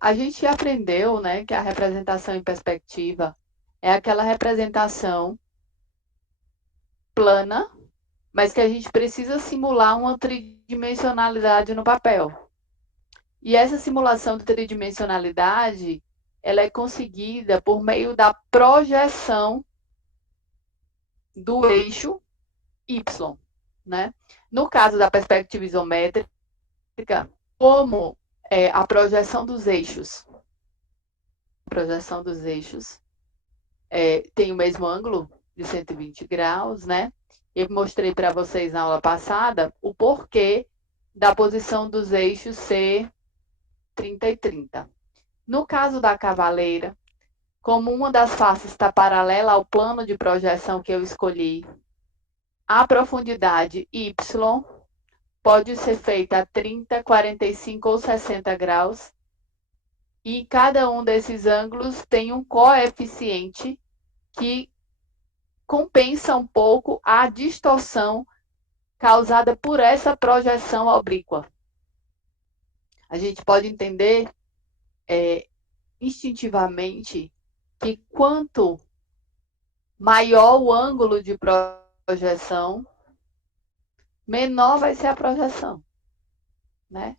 A gente aprendeu, né, que a representação em perspectiva é aquela representação plana, mas que a gente precisa simular uma tridimensionalidade no papel. E essa simulação de tridimensionalidade, ela é conseguida por meio da projeção do eixo Y, né? No caso da perspectiva isométrica, como a projeção dos eixos tem o mesmo ângulo de 120 graus, né? Eu mostrei para vocês na aula passada o porquê da posição dos eixos ser 30 e 30. No caso da cavaleira, como uma das faces está paralela ao plano de projeção que eu escolhi, a profundidade y pode ser feita a 30, 45 ou 60 graus, e cada um desses ângulos tem um coeficiente que compensa um pouco a distorção causada por essa projeção oblíqua. A gente pode entender instintivamente que quanto maior o ângulo de projeção, menor vai ser a projeção, né?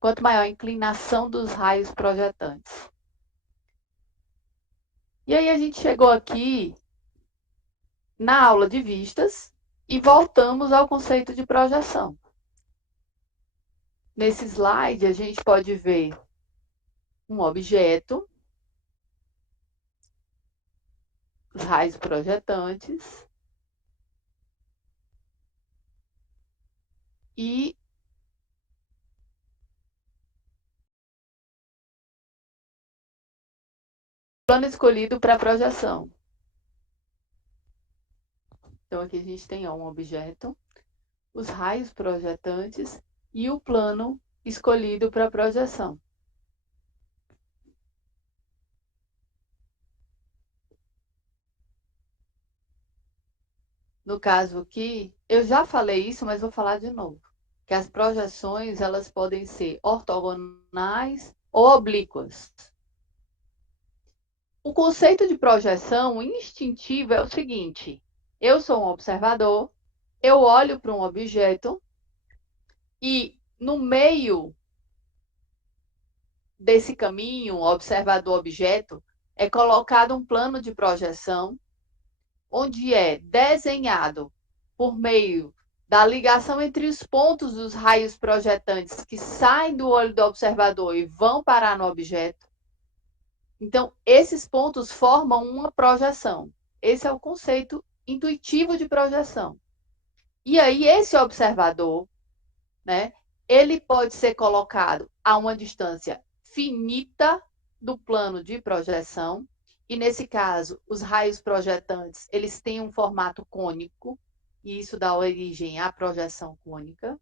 Quanto maior a inclinação dos raios projetantes. E aí a gente chegou aqui na aula de vistas e voltamos ao conceito de projeção. Nesse slide, a gente pode ver um objeto, os raios projetantes, e o plano escolhido para a projeção. Então, aqui a gente tem um objeto, os raios projetantes e o plano escolhido para a projeção. No caso aqui, eu já falei isso, mas vou falar de novo. Que as projeções, elas podem ser ortogonais ou oblíquas. O conceito de projeção instintiva é o seguinte: eu sou um observador, eu olho para um objeto e no meio desse caminho, observador-objeto, é colocado um plano de projeção onde é desenhado por meio da ligação entre os pontos dos raios projetantes que saem do olho do observador e vão parar no objeto. Então, esses pontos formam uma projeção. Esse é o conceito intuitivo de projeção. E aí, esse observador, né, ele pode ser colocado a uma distância finita do plano de projeção, e nesse caso, os raios projetantes, eles têm um formato cônico, e isso dá origem à projeção cônica.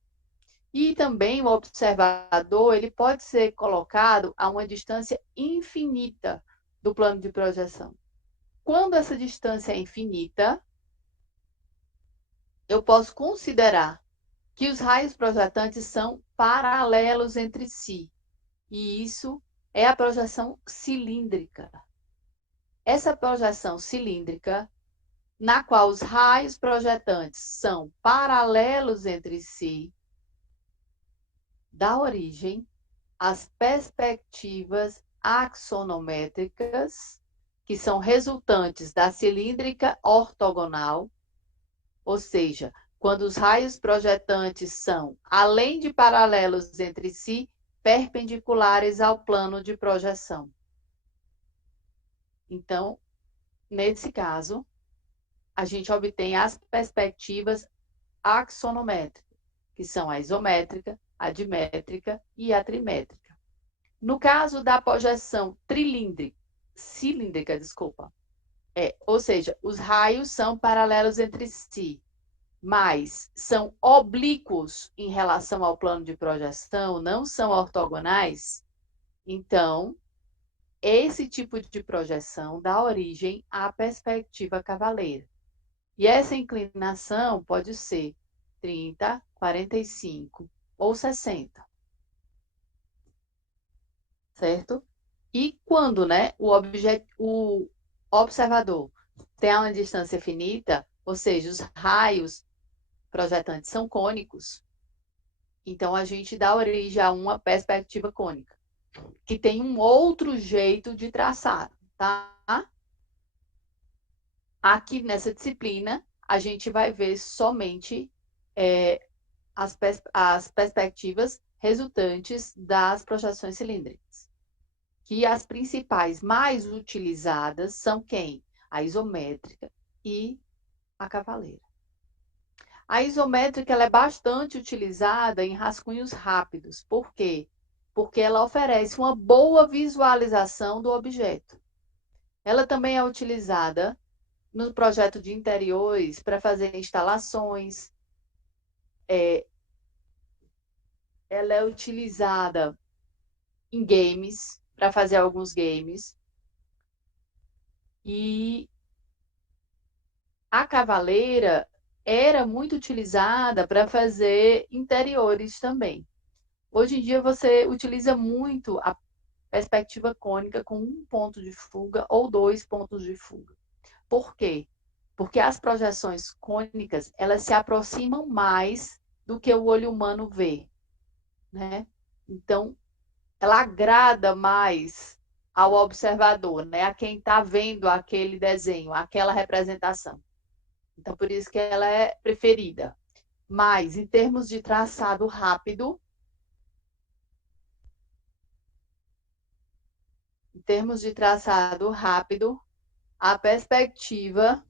E também o observador, ele pode ser colocado a uma distância infinita do plano de projeção. Quando essa distância é infinita, eu posso considerar que os raios projetantes são paralelos entre si. E isso é a projeção cilíndrica. Essa projeção cilíndrica, na qual os raios projetantes são paralelos entre si, dá origem às perspectivas axonométricas, que são resultantes da cilíndrica ortogonal, ou seja, quando os raios projetantes são, além de paralelos entre si, perpendiculares ao plano de projeção. Então, nesse caso, a gente obtém as perspectivas axonométricas, que são a isométrica, a dimétrica e a trimétrica. No caso da projeção cilíndrica, ou seja, os raios são paralelos entre si, mas são oblíquos em relação ao plano de projeção, não são ortogonais, então esse tipo de projeção dá origem à perspectiva cavaleira. E essa inclinação pode ser 30, 45 ou 60. certo? E quando, né, o observador tem uma distância finita, ou seja, os raios projetantes são cônicos, então a gente dá origem a uma perspectiva cônica, que tem um outro jeito de traçar, tá? Aqui nessa disciplina, a gente vai ver somente as perspectivas resultantes das projeções cilíndricas. Que as principais mais utilizadas são quem? A isométrica e a cavaleira. A isométrica ela é bastante utilizada em rascunhos rápidos. Por quê? Porque ela oferece uma boa visualização do objeto. Ela também é utilizada no projeto de interiores para fazer instalações. Ela é utilizada em games, para fazer alguns games. E a cavaleira era muito utilizada para fazer interiores também. Hoje em dia você utiliza muito a perspectiva cônica com um ponto de fuga ou dois pontos de fuga. Por quê? Porque as projeções cônicas, elas se aproximam mais do que o olho humano vê, né? Então, ela agrada mais ao observador, né? A quem está vendo aquele desenho, aquela representação. Então, por isso que ela é preferida. Mas, em termos de traçado rápido, a perspectiva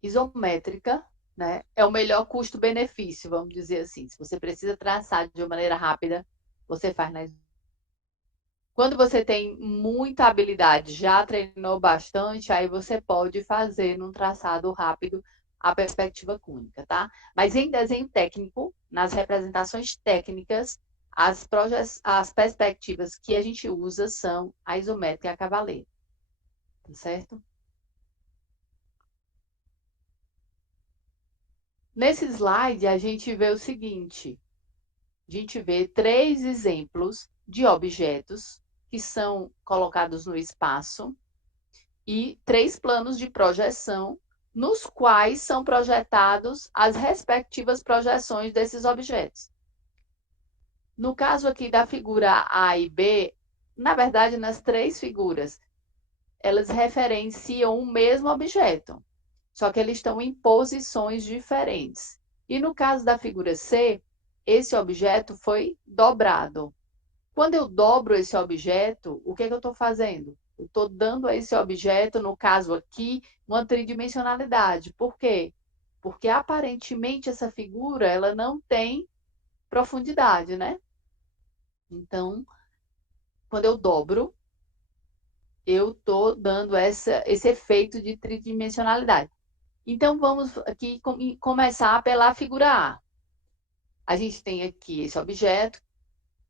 isométrica, né, é o melhor custo-benefício, vamos dizer assim. Se você precisa traçar de uma maneira rápida, você faz na. Quando você tem muita habilidade, já treinou bastante, aí você pode fazer num traçado rápido a perspectiva cônica, tá? Mas em desenho técnico, nas representações técnicas, as perspectivas que a gente usa são a isométrica e a cavaleira, tá certo? Nesse slide, a gente vê o seguinte: a gente vê três exemplos de objetos que são colocados no espaço e três planos de projeção nos quais são projetados as respectivas projeções desses objetos. No caso aqui da figura A e B, na verdade, nas três figuras, elas referenciam o mesmo objeto, só que eles estão em posições diferentes. E no caso da figura C, esse objeto foi dobrado. Quando eu dobro esse objeto, o que eu estou fazendo? Eu estou dando a esse objeto, no caso aqui, uma tridimensionalidade. Por quê? Porque aparentemente essa figura ela não tem profundidade, né? Então, quando eu dobro, eu estou dando esse efeito de tridimensionalidade. Então, vamos aqui começar pela figura A. A gente tem aqui esse objeto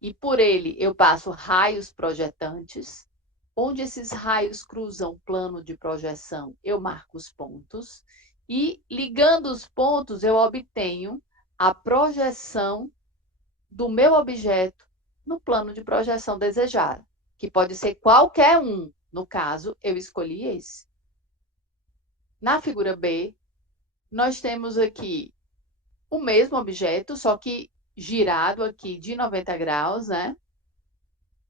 e por ele eu passo raios projetantes. Onde esses raios cruzam o plano de projeção, eu marco os pontos. E ligando os pontos, eu obtenho a projeção do meu objeto no plano de projeção desejado, que pode ser qualquer um. No caso, eu escolhi esse. Na figura B, nós temos aqui o mesmo objeto, só que girado aqui de 90 graus, né?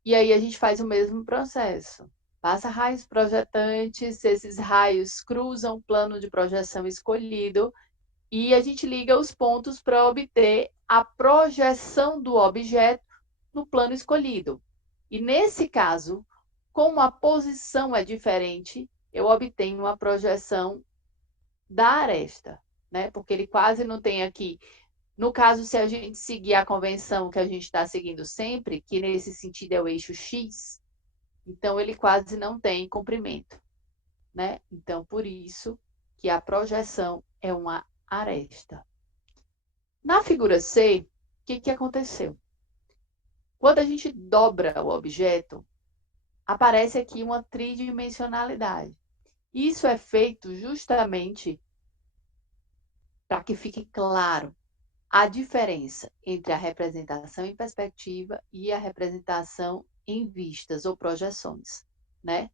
E aí a gente faz o mesmo processo. Passa raios projetantes, esses raios cruzam o plano de projeção escolhido e a gente liga os pontos para obter a projeção do objeto no plano escolhido. E nesse caso, como a posição é diferente, eu obtenho uma projeção da aresta, né? Porque ele quase não tem aqui. No caso, se a gente seguir a convenção que a gente está seguindo sempre, que nesse sentido é o eixo X, então ele quase não tem comprimento, né? Então, por isso que a projeção é uma aresta. Na figura C, o que aconteceu? Quando a gente dobra o objeto, aparece aqui uma tridimensionalidade. Isso é feito justamente para que fique claro a diferença entre a representação em perspectiva e a representação em vistas ou projeções, né?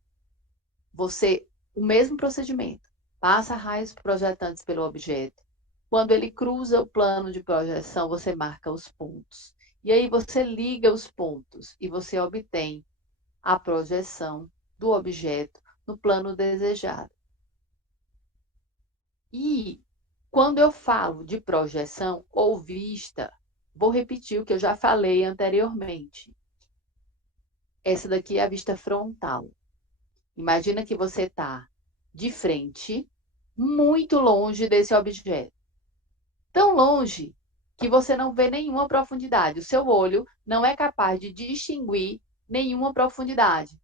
O mesmo procedimento, passa raios projetantes pelo objeto. Quando ele cruza o plano de projeção, você marca os pontos. E aí você liga os pontos e você obtém a projeção do objeto no plano desejado. E quando eu falo de projeção ou vista, vou repetir o que eu já falei anteriormente. Essa daqui é a vista frontal. Imagina que você está de frente, muito longe desse objeto. Tão longe que você não vê nenhuma profundidade. O seu olho não é capaz de distinguir nenhuma profundidade,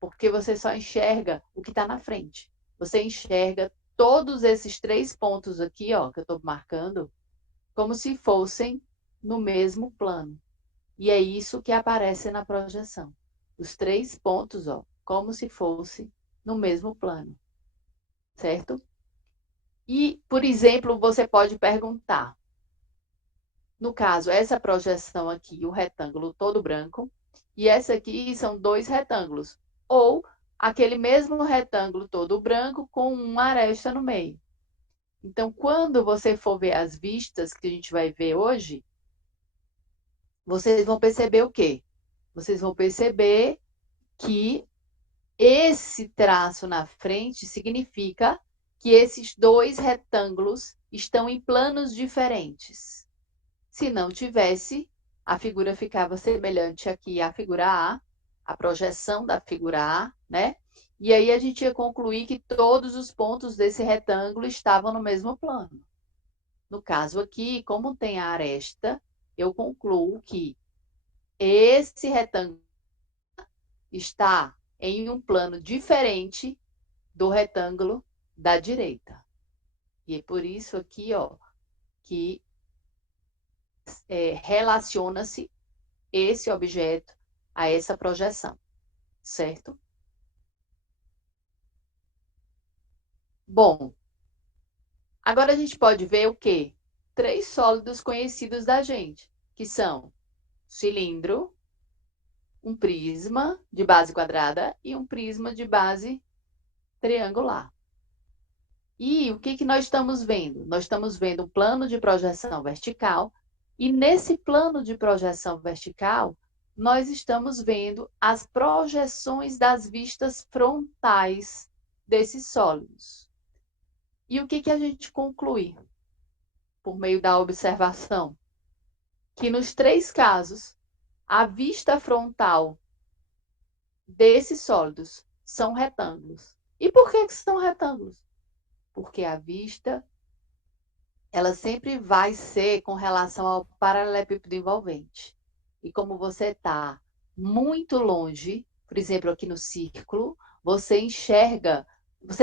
porque você só enxerga o que está na frente. Você enxerga todos esses 3 pontos aqui, ó, que eu estou marcando, como se fossem no mesmo plano. E é isso que aparece na projeção. Os 3 pontos, ó, como se fosse no mesmo plano, certo? E, por exemplo, você pode perguntar, no caso, essa projeção aqui, o retângulo todo branco, e essa aqui são 2 retângulos, ou aquele mesmo retângulo todo branco com uma aresta no meio. Então, quando você for ver as vistas que a gente vai ver hoje, vocês vão perceber o quê? Vocês vão perceber que esse traço na frente significa que esses 2 retângulos estão em planos diferentes. Se não tivesse, a figura ficava semelhante aqui à figura a projeção da figura A, né? E aí a gente ia concluir que todos os pontos desse retângulo estavam no mesmo plano. No caso aqui, como tem a aresta, eu concluo que esse retângulo está em um plano diferente do retângulo da direita. E é por isso aqui, ó, que relaciona-se esse objeto a essa projeção, certo? Bom, agora a gente pode ver o quê? 3 sólidos conhecidos da gente, que são cilindro, um prisma de base quadrada e um prisma de base triangular. E o que nós estamos vendo? Nós estamos vendo um plano de projeção vertical, e nesse plano de projeção vertical, nós estamos vendo as projeções das vistas frontais desses sólidos. E o que a gente conclui por meio da observação? Que nos 3 casos, a vista frontal desses sólidos são retângulos. E por que são retângulos? Porque a vista, ela sempre vai ser com relação ao paralelepípedo envolvente. E como você está muito longe, por exemplo, aqui no círculo, você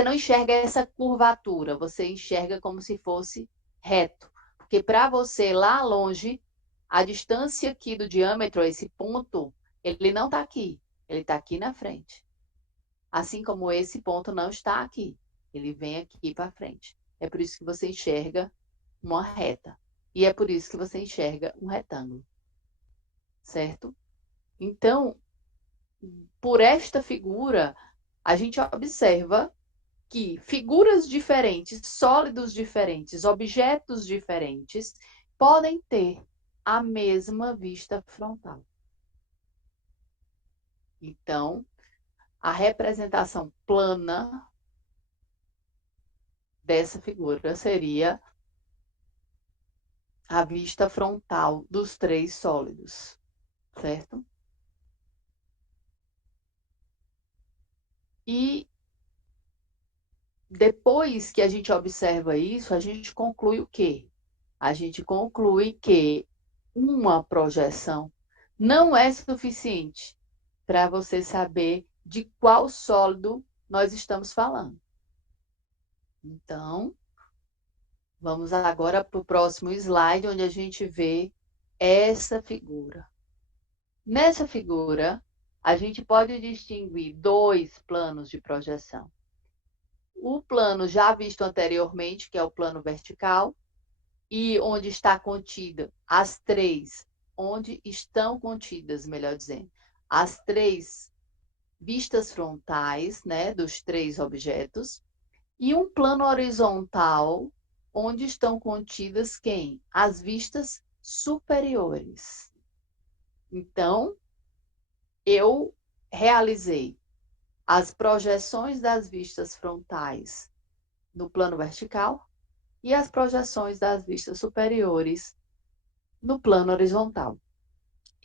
não enxerga essa curvatura, você enxerga como se fosse reto. Porque para você lá longe, a distância aqui do diâmetro, esse ponto, ele não está aqui, ele está aqui na frente. Assim como esse ponto não está aqui, ele vem aqui para frente. É por isso que você enxerga uma reta. E é por isso que você enxerga um retângulo. Certo? Então, por esta figura, a gente observa que figuras diferentes, sólidos diferentes, objetos diferentes, podem ter a mesma vista frontal. Então, a representação plana dessa figura seria a vista frontal dos 3 sólidos, certo? E depois que a gente observa isso, a gente conclui o quê? A gente conclui que uma projeção não é suficiente para você saber de qual sólido nós estamos falando. Então, vamos agora para o próximo slide, onde a gente vê essa figura. Nessa figura, a gente pode distinguir 2 planos de projeção. O plano já visto anteriormente, que é o plano vertical, e onde está contida as 3, onde estão contidas, melhor dizendo, as 3 vistas frontais, né, dos 3 objetos, e um plano horizontal, onde estão contidas quem? As vistas superiores. Então, eu realizei as projeções das vistas frontais no plano vertical e as projeções das vistas superiores no plano horizontal.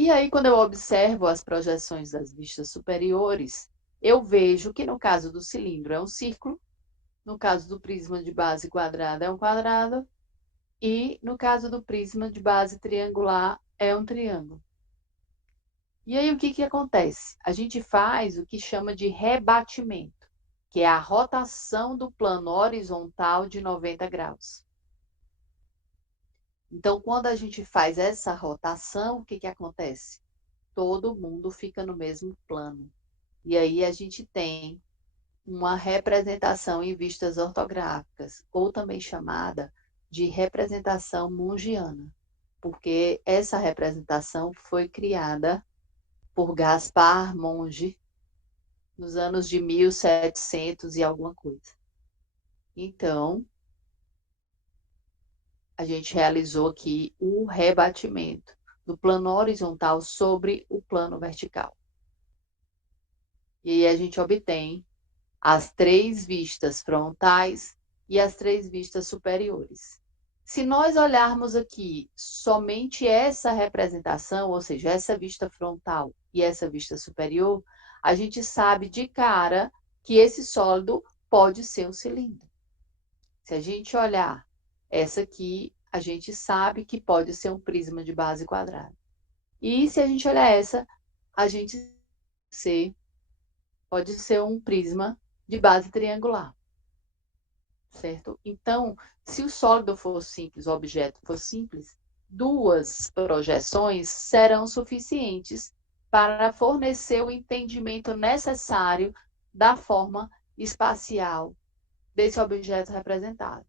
E aí, quando eu observo as projeções das vistas superiores, eu vejo que no caso do cilindro é um círculo, no caso do prisma de base quadrada é um quadrado, e no caso do prisma de base triangular é um triângulo. E aí, o que que acontece? A gente faz o que chama de rebatimento, que é a rotação do plano horizontal de 90 graus. Então, quando a gente faz essa rotação, o que que acontece? Todo mundo fica no mesmo plano. E aí a gente tem uma representação em vistas ortográficas, ou também chamada de representação mungiana, porque essa representação foi criada por Gaspar Monge nos anos de 1700 e alguma coisa. Então, a gente realizou aqui o rebatimento do plano horizontal sobre o plano vertical. E aí a gente obtém as 3 vistas frontais e as 3 vistas superiores. Se nós olharmos aqui somente essa representação, ou seja, essa vista frontal e essa vista superior, a gente sabe de cara que esse sólido pode ser um cilindro. Se a gente olhar essa aqui, a gente sabe que pode ser um prisma de base quadrada. E se a gente olhar essa, a gente pode ser um prisma de base triangular, certo? Então, se o sólido for simples, o objeto for simples, 2 projeções serão suficientes para fornecer o entendimento necessário da forma espacial desse objeto representado.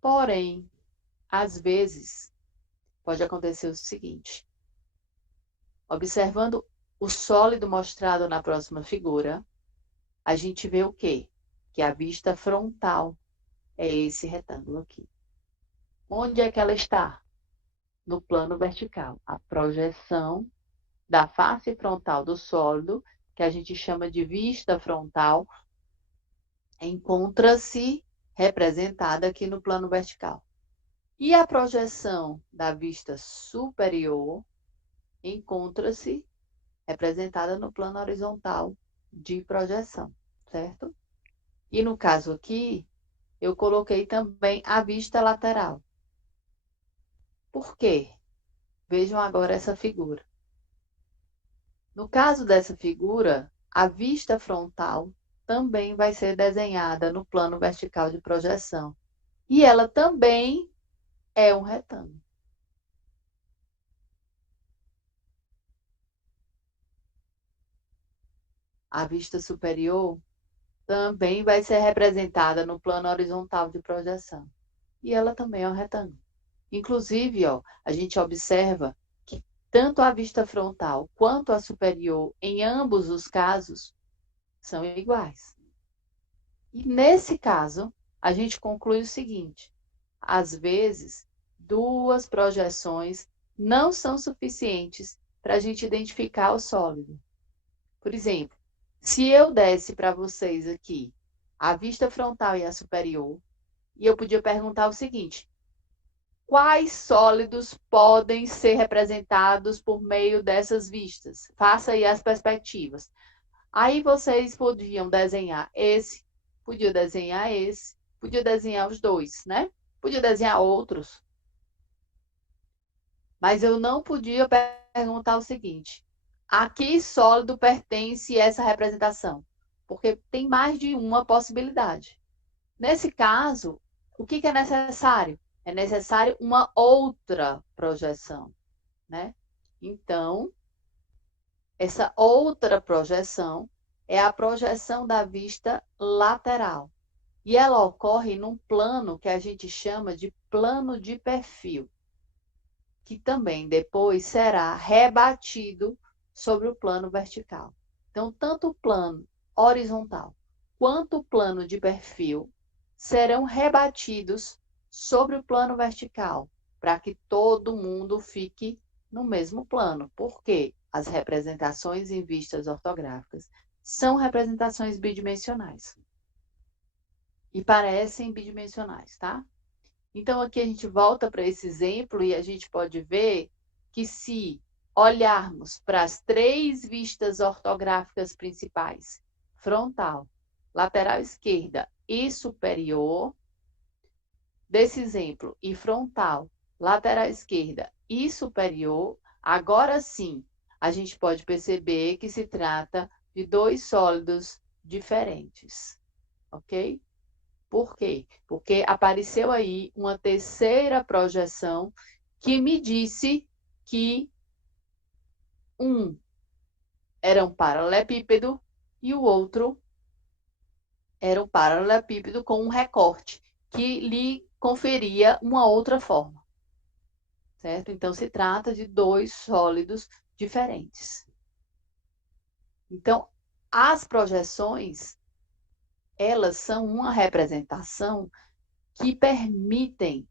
Porém, às vezes, pode acontecer o seguinte: observando o sólido mostrado na próxima figura, a gente vê o quê? Que a vista frontal é esse retângulo aqui. Onde é que ela está? No plano vertical. A projeção da face frontal do sólido, que a gente chama de vista frontal, encontra-se representada aqui no plano vertical. E a projeção da vista superior encontra-se representada no plano horizontal de projeção, certo? E no caso aqui, eu coloquei também a vista lateral. Por quê? Vejam agora essa figura. No caso dessa figura, a vista frontal também vai ser desenhada no plano vertical de projeção. E ela também é um retângulo. A vista superior também vai ser representada no plano horizontal de projeção. E ela também é um retângulo. Inclusive, ó, a gente observa que tanto a vista frontal quanto a superior, em ambos os casos, são iguais. E nesse caso, a gente conclui o seguinte: às vezes, 2 projeções não são suficientes para a gente identificar o sólido. Por exemplo, se eu desse para vocês aqui a vista frontal e a superior, e eu podia perguntar o seguinte: quais sólidos podem ser representados por meio dessas vistas? Faça aí as perspectivas. Aí vocês podiam desenhar esse, podia desenhar os 2, né? Podia desenhar outros. Mas eu não podia perguntar o seguinte: a que sólido pertence essa representação? Porque tem mais de uma possibilidade. Nesse caso, o que é necessário? É necessário uma outra projeção, né? Então, essa outra projeção é a projeção da vista lateral. E ela ocorre num plano que a gente chama de plano de perfil, que também depois será rebatido sobre o plano vertical. Então, tanto o plano horizontal quanto o plano de perfil serão rebatidos sobre o plano vertical, para que todo mundo fique no mesmo plano. Por quê? As representações em vistas ortográficas são representações bidimensionais. E parecem bidimensionais, tá? Então, aqui a gente volta para esse exemplo e a gente pode ver que se olharmos para as 3 vistas ortográficas principais, frontal, lateral esquerda e superior, desse exemplo, e frontal, lateral esquerda e superior, agora sim, a gente pode perceber que se trata de 2 sólidos diferentes, ok? Por quê? Porque apareceu aí uma terceira projeção que me disse que um era um paralelepípedo e o outro era um paralelepípedo com um recorte, que lhe conferia uma outra forma, certo? Então, se trata de 2 sólidos diferentes. Então, as projeções, elas são uma representação que permitem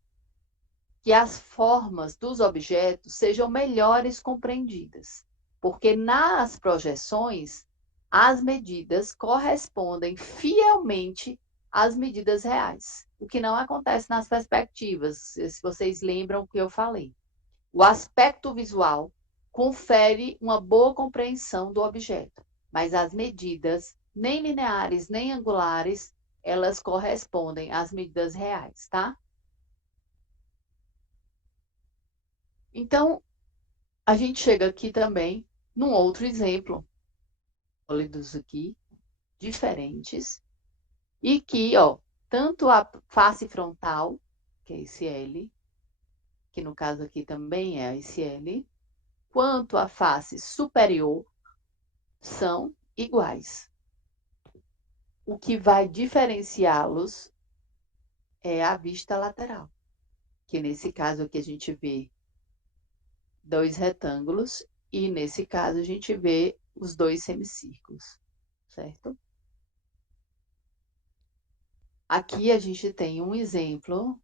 que as formas dos objetos sejam melhores compreendidas, porque nas projeções, as medidas correspondem fielmente às medidas reais, o que não acontece nas perspectivas, se vocês lembram o que eu falei. O aspecto visual confere uma boa compreensão do objeto, mas as medidas, nem lineares nem angulares, elas correspondem às medidas reais, tá? Então, a gente chega aqui também num outro exemplo, sólidos aqui, diferentes, e que, ó, tanto a face frontal, que é esse L, que no caso aqui também é esse L, quanto a face superior são iguais. O que vai diferenciá-los é a vista lateral, que nesse caso aqui a gente vê 2 retângulos e nesse caso a gente vê os 2 semicírculos, certo? Aqui a gente tem um exemplo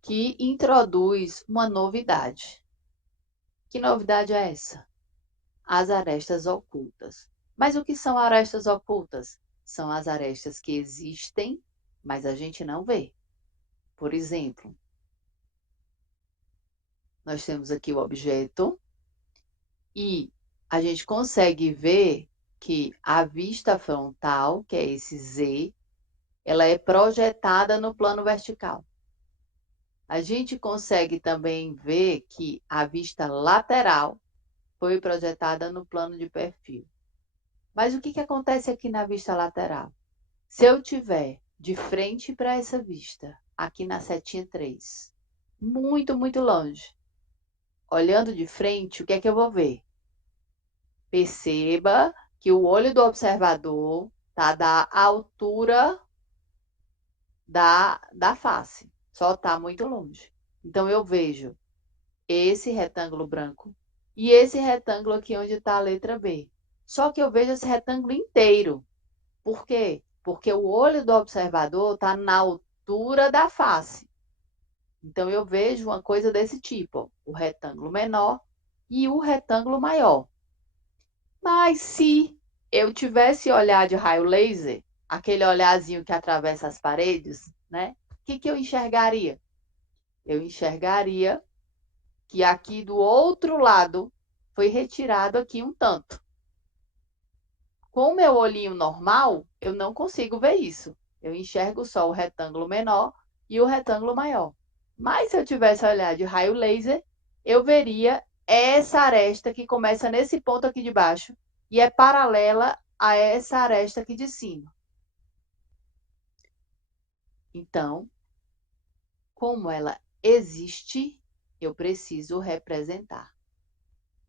que introduz uma novidade. Que novidade é essa? As arestas ocultas. Mas o que são arestas ocultas? São as arestas que existem, mas a gente não vê. Por exemplo, nós temos aqui o objeto e a gente consegue ver que a vista frontal, que é esse Z, ela é projetada no plano vertical. A gente consegue também ver que a vista lateral foi projetada no plano de perfil. Mas o que acontece aqui na vista lateral? Se eu tiver de frente para essa vista, aqui na setinha 3, muito, muito longe, olhando de frente, o que é que eu vou ver? Perceba que o olho do observador está da altura da face, só está muito longe. Então, eu vejo esse retângulo branco e esse retângulo aqui onde está a letra B. Só que eu vejo esse retângulo inteiro. Por quê? Porque o olho do observador está na altura da face. Então, eu vejo uma coisa desse tipo, ó, o retângulo menor e o retângulo maior. Mas se eu tivesse olhar de raio laser, aquele olharzinho que atravessa as paredes, né? O que eu enxergaria? Eu enxergaria que aqui do outro lado foi retirado aqui um tanto. Com o meu olhinho normal, eu não consigo ver isso. Eu enxergo só o retângulo menor e o retângulo maior. Mas se eu tivesse olhar de raio laser, eu veria essa aresta que começa nesse ponto aqui de baixo e é paralela a essa aresta aqui de cima. Então, como ela existe, eu preciso representar.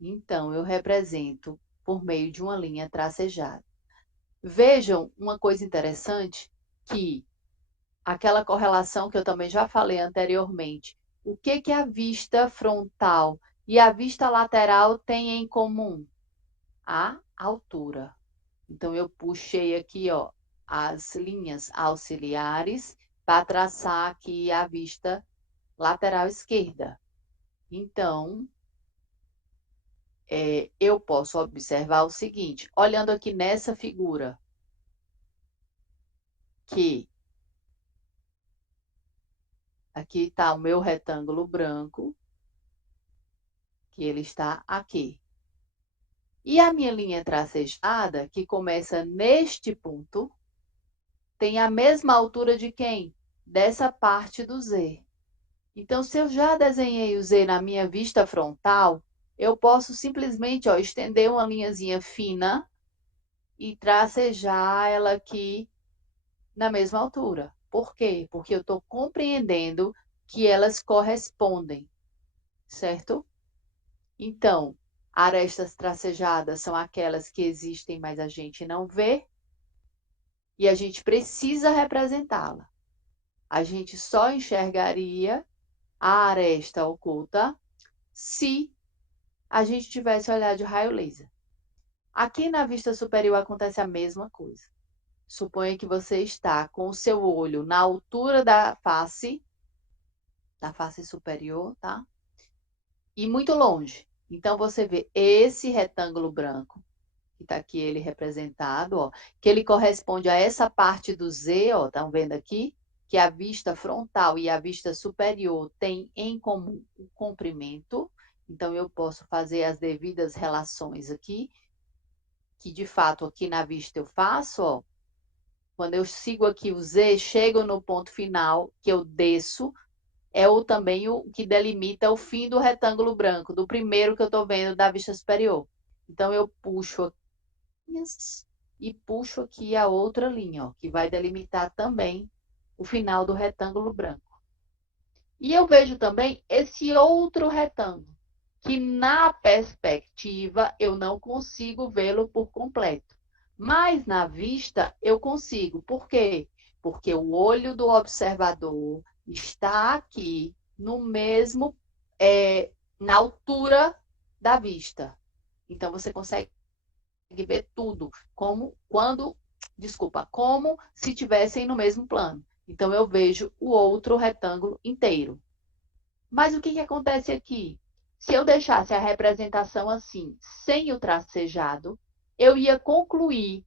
Então, eu represento por meio de uma linha tracejada. Vejam uma coisa interessante, que aquela correlação que eu também já falei anteriormente, o que a vista frontal E a vista lateral tem em comum a altura. Então, eu puxei aqui, ó, as linhas auxiliares para traçar aqui a vista lateral esquerda. Então, eu posso observar o seguinte, olhando aqui nessa figura, que aqui está o meu retângulo branco, que ele está aqui. E a minha linha tracejada, que começa neste ponto, tem a mesma altura de quem? Dessa parte do Z. Então, se eu já desenhei o Z na minha vista frontal, eu posso simplesmente, ó, estender uma linhazinha fina e tracejar ela aqui na mesma altura. Por quê? Porque eu estou compreendendo que elas correspondem, certo? Então, arestas tracejadas são aquelas que existem, mas a gente não vê, e a gente precisa representá-la. A gente só enxergaria a aresta oculta se a gente tivesse olhar de raio laser. Aqui na vista superior acontece a mesma coisa. Suponha que você está com o seu olho na altura da face superior, tá? E muito longe. Então, você vê esse retângulo branco, que está aqui ele representado, ó, que ele corresponde a essa parte do Z, ó, estão vendo aqui? Que a vista frontal e a vista superior têm em comum o comprimento. Então, eu posso fazer as devidas relações aqui, que de fato aqui na vista eu faço, ó. Quando eu sigo aqui o Z, chego no ponto final, que eu desço, também o que delimita o fim do retângulo branco, do primeiro que eu estou vendo da vista superior. Então, eu puxo aqui e puxo aqui a outra linha, ó, que vai delimitar também o final do retângulo branco. E eu vejo também esse outro retângulo, que na perspectiva eu não consigo vê-lo por completo. Mas na vista eu consigo. Por quê? Porque o olho do observador está aqui no mesmo, na altura da vista. Então você consegue ver tudo como se tivessem no mesmo plano. Então eu vejo o outro retângulo inteiro. Mas o que acontece aqui? Se eu deixasse a representação assim, sem o tracejado, eu ia concluir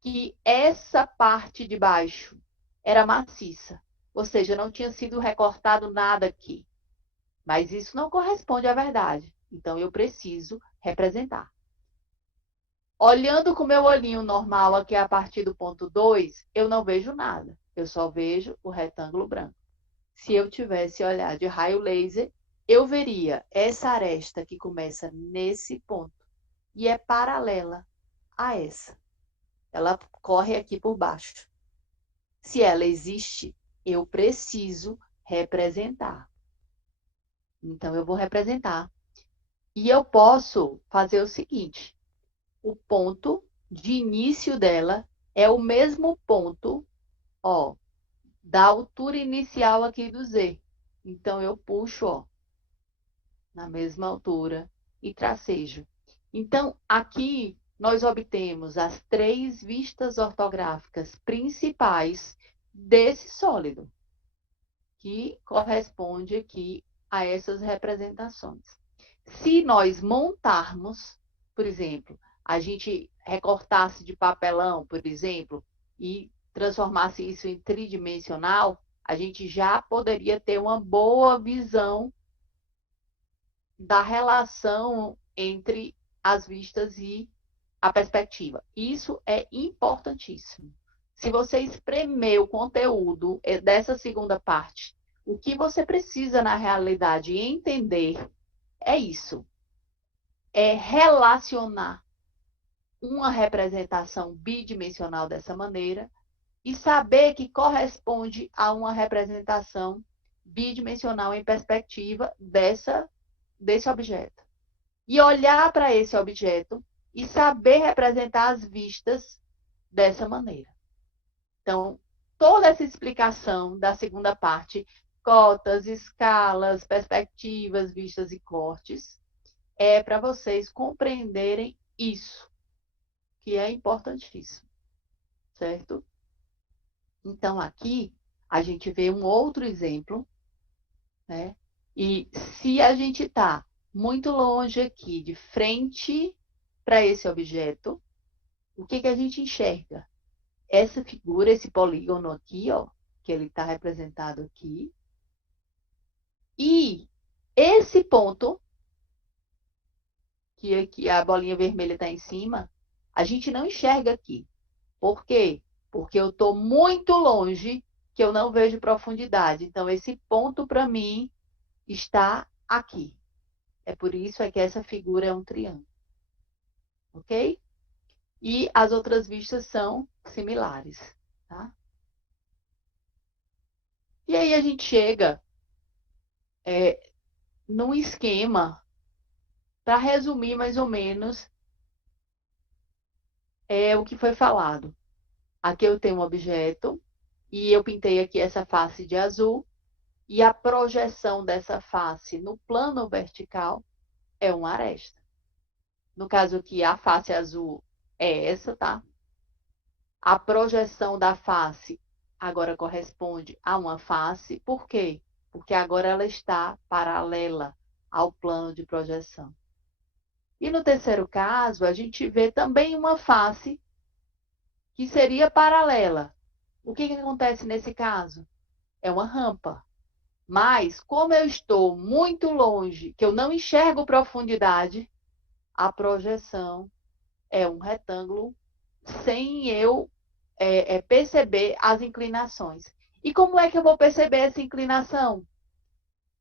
que essa parte de baixo era maciça, ou seja, não tinha sido recortado nada aqui. Mas isso não corresponde à verdade, então eu preciso representar. Olhando com o meu olhinho normal aqui a partir do ponto 2, eu não vejo nada, eu só vejo o retângulo branco. Se eu tivesse olhar de raio laser, eu veria essa aresta que começa nesse ponto e é paralela a essa. Ela corre aqui por baixo. Se ela existe, eu preciso representar. Então, eu vou representar. E eu posso fazer o seguinte: o ponto de início dela é o mesmo ponto, ó, da altura inicial aqui do Z. Então, eu puxo, ó, na mesma altura e tracejo. Então, aqui nós obtemos as 3 vistas ortográficas principais desse sólido, que corresponde aqui a essas representações. Se nós montarmos, por exemplo, a gente recortasse de papelão, por exemplo, e transformasse isso em tridimensional, a gente já poderia ter uma boa visão da relação entre as vistas e a perspectiva. Isso é importantíssimo. Se você espremer o conteúdo dessa segunda parte, o que você precisa na realidade entender é isso. É relacionar uma representação bidimensional dessa maneira e saber que corresponde a uma representação bidimensional em perspectiva desse objeto. E olhar para esse objeto e saber representar as vistas dessa maneira. Então, toda essa explicação da segunda parte, cotas, escalas, perspectivas, vistas e cortes, é para vocês compreenderem isso, que é importantíssimo, certo? Então, aqui a gente vê um outro exemplo, né? E se a gente está muito longe aqui, de frente para esse objeto, o que que a gente enxerga? Essa figura, esse polígono aqui, ó, que ele está representado aqui, e esse ponto, que aqui a bolinha vermelha está em cima, a gente não enxerga aqui. Por quê? Porque eu estou muito longe, que eu não vejo profundidade. Então, esse ponto, para mim, está aqui. É por isso que essa figura é um triângulo. Ok? E as outras vistas são similares. Tá? E aí a gente chega num esquema, para resumir mais ou menos o que foi falado. Aqui eu tenho um objeto e eu pintei aqui essa face de azul e a projeção dessa face no plano vertical é uma aresta. No caso aqui, a face azul é essa, tá? A projeção da face agora corresponde a uma face. Por quê? Porque agora ela está paralela ao plano de projeção. E no terceiro caso, a gente vê também uma face que seria paralela. O que acontece nesse caso? É uma rampa. Mas, como eu estou muito longe, que eu não enxergo profundidade, a projeção é um retângulo sem eu perceber as inclinações. E como é que eu vou perceber essa inclinação?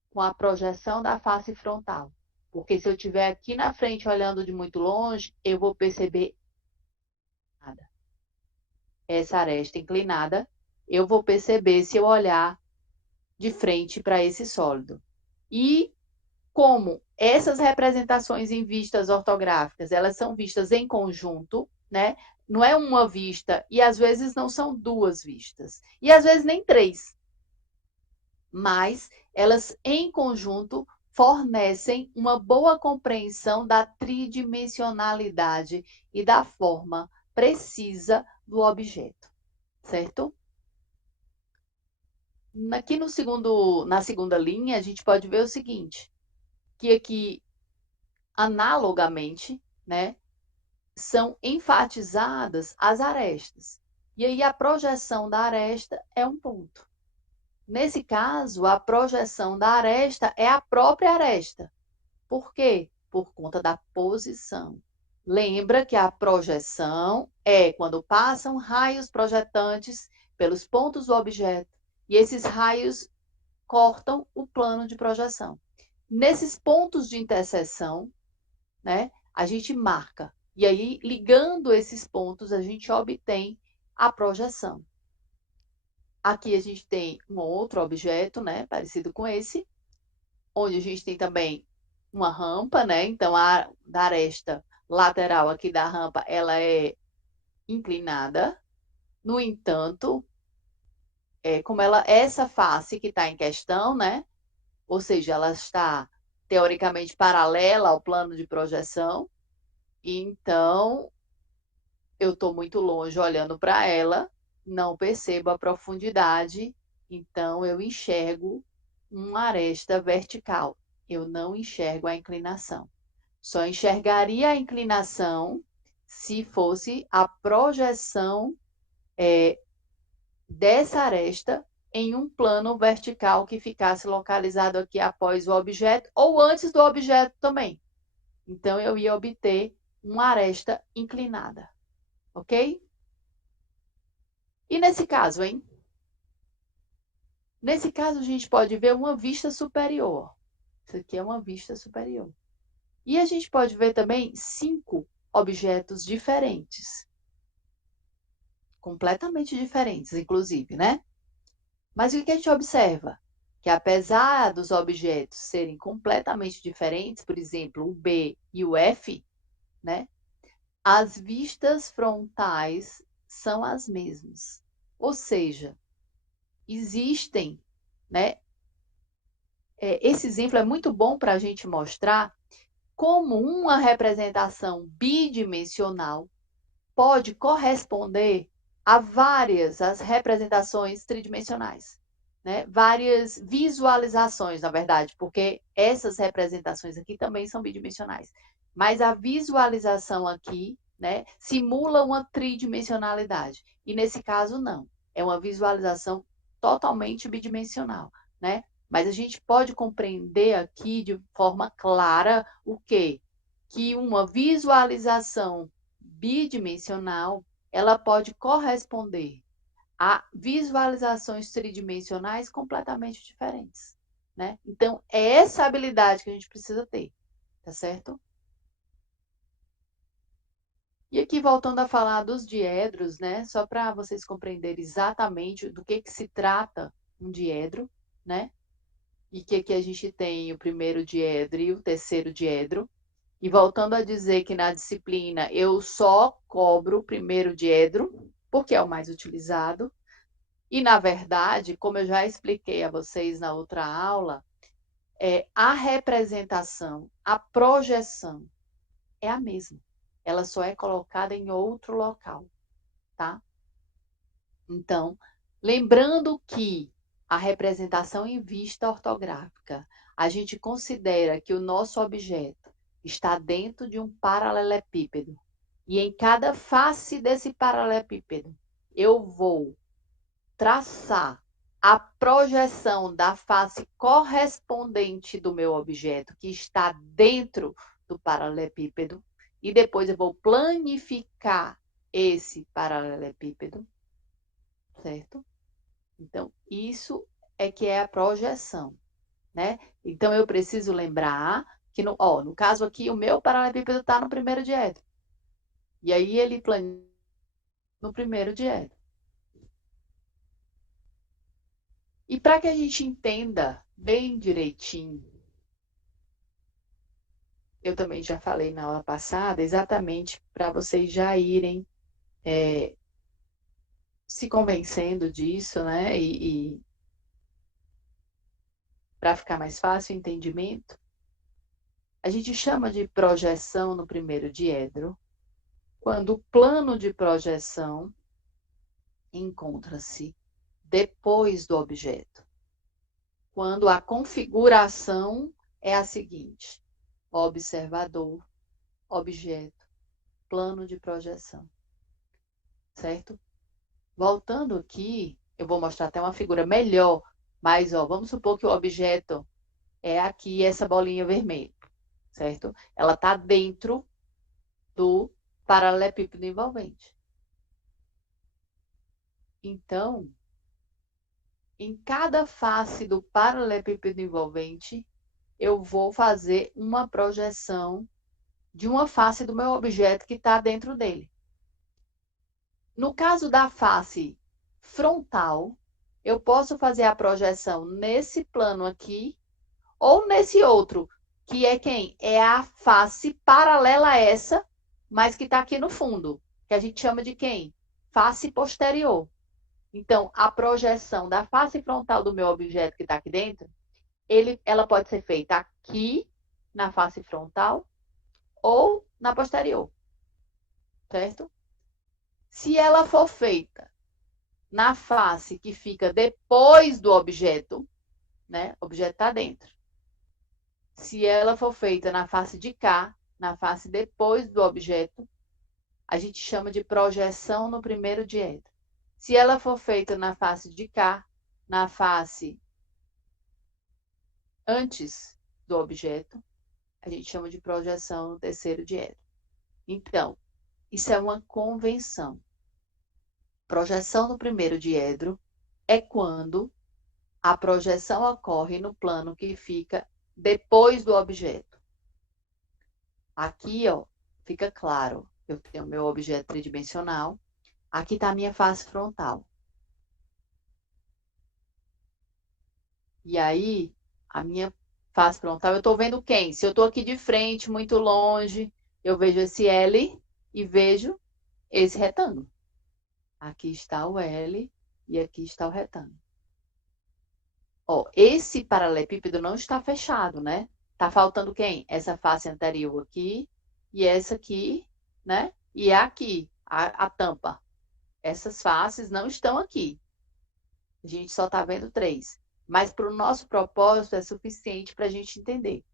Com a projeção da face frontal. Porque se eu estiver aqui na frente olhando de muito longe, eu vou perceber nada. Essa aresta inclinada, eu vou perceber se eu olhar de frente para esse sólido. E como essas representações em vistas ortográficas, elas são vistas em conjunto, né? Não é uma vista e às vezes não são duas vistas. E às vezes nem três. Mas elas em conjunto fornecem uma boa compreensão da tridimensionalidade e da forma precisa do objeto, certo? Aqui na segunda linha, a gente pode ver o seguinte, que aqui, analogamente, né, são enfatizadas as arestas. E aí a projeção da aresta é um ponto. Nesse caso, a projeção da aresta é a própria aresta. Por quê? Por conta da posição. Lembra que a projeção é quando passam raios projetantes pelos pontos do objeto e esses raios cortam o plano de projeção. Nesses pontos de interseção, né, a gente marca. E aí, ligando esses pontos, a gente obtém a projeção. Aqui a gente tem um outro objeto, né, parecido com esse, onde a gente tem também uma rampa, né? Então, a da aresta lateral aqui da rampa, ela é inclinada. No entanto, como essa face que está em questão, né? Ou seja, ela está teoricamente paralela ao plano de projeção, então eu estou muito longe olhando para ela, não percebo a profundidade, então eu enxergo uma aresta vertical, eu não enxergo a inclinação. Só enxergaria a inclinação se fosse a projeção dessa aresta em um plano vertical que ficasse localizado aqui após o objeto ou antes do objeto também. Então, eu ia obter uma aresta inclinada, ok? E nesse caso, hein? Nesse caso, a gente pode ver uma vista superior. Isso aqui é uma vista superior. E a gente pode ver também 5 objetos diferentes. Completamente diferentes, inclusive, né? Mas o que a gente observa? Que apesar dos objetos serem completamente diferentes, por exemplo, o B e o F, né? As vistas frontais são as mesmas. Ou seja, existem, né? Esse exemplo é muito bom para a gente mostrar como uma representação bidimensional pode corresponder a várias as representações tridimensionais, né? Várias visualizações, na verdade, porque essas representações aqui também são bidimensionais. Mas a visualização aqui, né, simula uma tridimensionalidade. E nesse caso, não. É uma visualização totalmente bidimensional, né? Mas a gente pode compreender aqui de forma clara o quê? Que uma visualização bidimensional, ela pode corresponder a visualizações tridimensionais completamente diferentes, né? Então, é essa habilidade que a gente precisa ter, tá certo? E aqui, voltando a falar dos diedros, né? Só para vocês compreenderem exatamente do que se trata um diedro, né? E que aqui a gente tem o primeiro diedro e o terceiro diedro. E voltando a dizer que na disciplina eu só cobro o primeiro diedro, porque é o mais utilizado. E, na verdade, como eu já expliquei a vocês na outra aula, a representação, a projeção é a mesma. Ela só é colocada em outro local, tá? Então, lembrando que a representação em vista ortográfica, a gente considera que o nosso objeto está dentro de um paralelepípedo. E em cada face desse paralelepípedo, eu vou traçar a projeção da face correspondente do meu objeto, que está dentro do paralelepípedo, e depois eu vou planificar esse paralelepípedo, certo? Então, isso é que é a projeção, né? Então, eu preciso lembrar que, no caso aqui, o meu paralelepípedo está no primeiro diedro. E aí, ele planeja no primeiro diedro. E para que a gente entenda bem direitinho, eu também já falei na aula passada, exatamente para vocês já irem se convencendo disso, né? E para ficar mais fácil o entendimento, a gente chama de projeção no primeiro diedro, quando o plano de projeção encontra-se depois do objeto. Quando a configuração é a seguinte: observador, objeto, plano de projeção. Certo? Voltando aqui, eu vou mostrar até uma figura melhor, mas vamos supor que o objeto é aqui essa bolinha vermelha, certo? Ela está dentro do paralelepípedo envolvente. Então, em cada face do paralelepípedo envolvente, eu vou fazer uma projeção de uma face do meu objeto que está dentro dele. No caso da face frontal, eu posso fazer a projeção nesse plano aqui ou nesse outro, que é quem? É a face paralela a essa, mas que está aqui no fundo, que a gente chama de quem? Face posterior. Então, a projeção da face frontal do meu objeto que está aqui dentro, ela pode ser feita aqui, na face frontal, ou na posterior, certo? Se ela for feita na face que fica depois do objeto, né? O objeto está dentro. Se ela for feita na face de cá, na face depois do objeto, a gente chama de projeção no primeiro diedro. Se ela for feita na face de cá, na face antes do objeto, a gente chama de projeção no terceiro diedro. Então, isso é uma convenção. Projeção no primeiro diedro é quando a projeção ocorre no plano que fica depois do objeto. Aqui, fica claro, eu tenho meu objeto tridimensional, aqui está a minha face frontal. E aí, a minha face frontal, eu estou vendo quem? Se eu estou aqui de frente, muito longe, eu vejo esse L e vejo esse retângulo. Aqui está o L e aqui está o retângulo. Esse paralelepípedo não está fechado, né? Tá faltando quem? Essa face anterior aqui e essa aqui, né? E aqui, a tampa. Essas faces não estão aqui. A gente só está vendo 3. Mas para o nosso propósito é suficiente para a gente entender.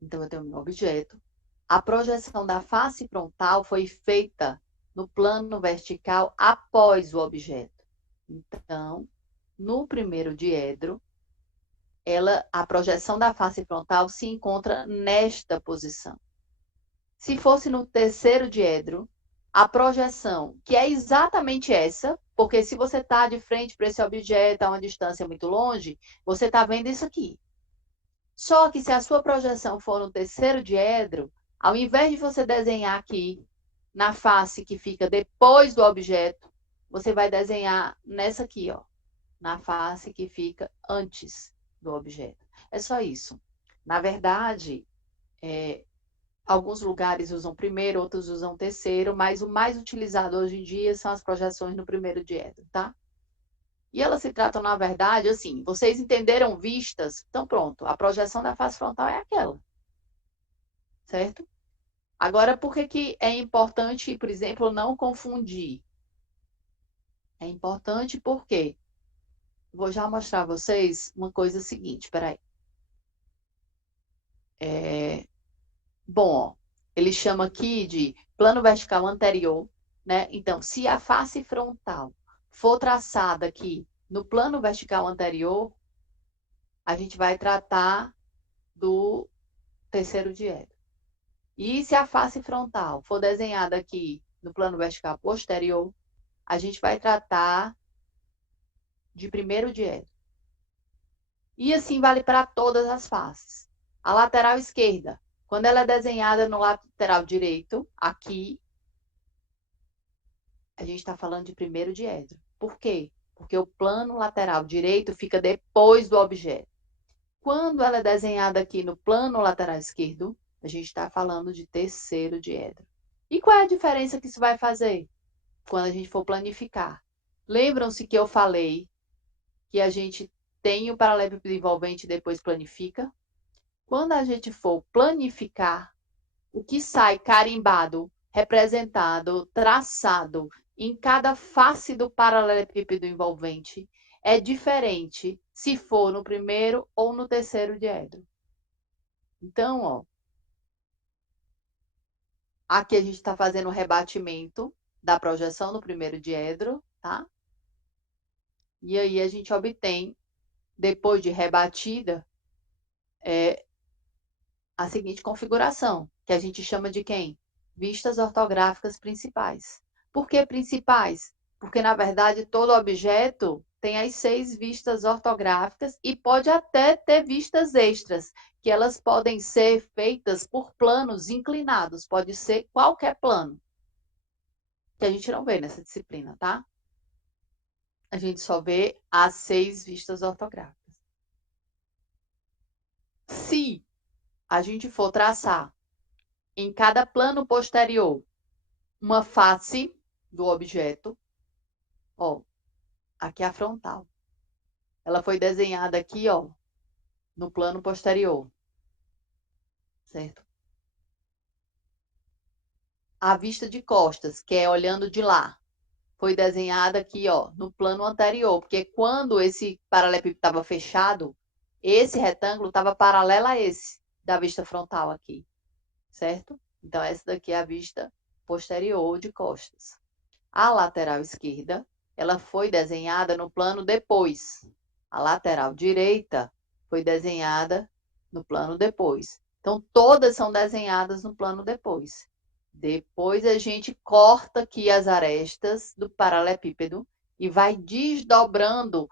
Então, eu tenho meu objeto. A projeção da face frontal foi feita no plano vertical após o objeto. Então, no primeiro diedro, a projeção da face frontal se encontra nesta posição. Se fosse no terceiro diedro, a projeção, que é exatamente essa, porque se você está de frente para esse objeto a uma distância muito longe, você está vendo isso aqui. Só que se a sua projeção for no terceiro diedro, ao invés de você desenhar aqui na face que fica depois do objeto, você vai desenhar nessa aqui, ó, na face que fica antes do objeto. É só isso. Na verdade, alguns lugares usam primeiro, outros usam terceiro, mas o mais utilizado hoje em dia são as projeções no primeiro diedro, tá? E elas se tratam, na verdade, assim, vocês entenderam vistas? Então pronto, a projeção da face frontal é aquela, certo? Agora, por que é importante, por exemplo, não confundir? É importante porque vou já mostrar a vocês uma coisa seguinte, peraí. Bom, ó, ele chama aqui de plano vertical anterior, né? Então, se a face frontal for traçada aqui no plano vertical anterior, a gente vai tratar do terceiro diedro. E se a face frontal for desenhada aqui no plano vertical posterior, a gente vai tratar de primeiro diedro. E assim vale para todas as faces. A lateral esquerda, quando ela é desenhada no lateral direito, aqui, a gente está falando de primeiro diedro. Por quê? Porque o plano lateral direito fica depois do objeto. Quando ela é desenhada aqui no plano lateral esquerdo, a gente está falando de terceiro diedro. E qual é a diferença que isso vai fazer quando a gente for planificar? Lembram-se que eu falei que a gente tem o paralelepípedo envolvente e depois planifica? Quando a gente for planificar, o que sai carimbado, representado, traçado em cada face do paralelepípedo envolvente é diferente se for no primeiro ou no terceiro diedro. Então, ó, aqui a gente está fazendo o rebatimento da projeção no primeiro diedro, tá? E aí a gente obtém, depois de rebatida, a seguinte configuração, que a gente chama de quem? Vistas ortográficas principais. Por que principais? Porque, na verdade, todo objeto tem as 6 vistas ortográficas e pode até ter vistas extras, que elas podem ser feitas por planos inclinados, pode ser qualquer plano, que a gente não vê nessa disciplina, tá? A gente só vê as 6 vistas ortográficas. Se a gente for traçar em cada plano posterior uma face do objeto, ó, aqui é a frontal. Ela foi desenhada aqui, ó, no plano posterior, certo? A vista de costas, que é olhando de lá, foi desenhada aqui, ó, no plano anterior, porque quando esse paralelepípedo estava fechado, esse retângulo estava paralelo a esse da vista frontal aqui, certo? Então, essa daqui é a vista posterior de costas. A lateral esquerda, ela foi desenhada no plano depois. A lateral direita foi desenhada no plano depois. Então, todas são desenhadas no plano depois. Depois a gente corta aqui as arestas do paralelepípedo e vai desdobrando